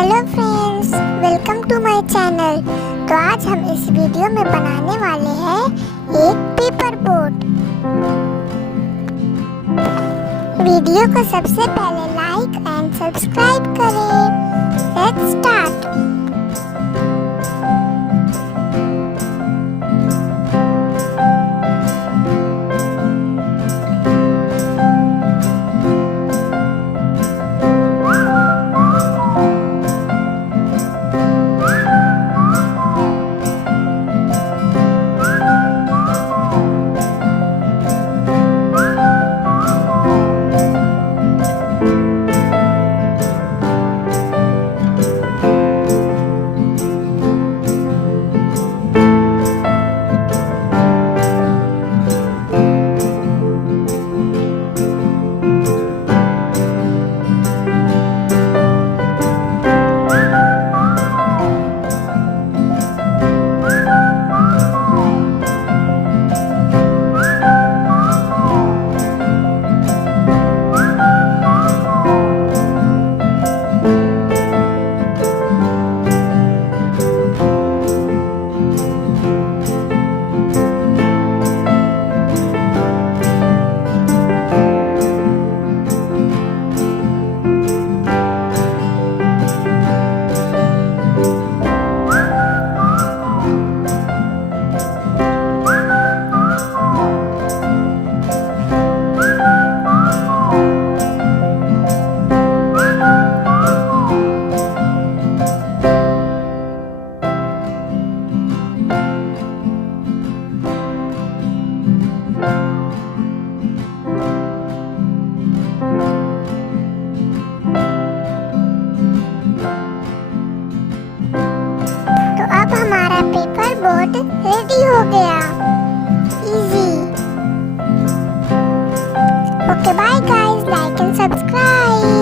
Hello friends, welcome to my channel. तो आज हम इस वीडियो में बनाने वाले हैं एक पेपर बोट। वीडियो को सबसे पहले लाइक एंड सब्सक्राइब करें। Let's start. Paper boat ready हो गया। Easy. Okay bye guys, like and subscribe.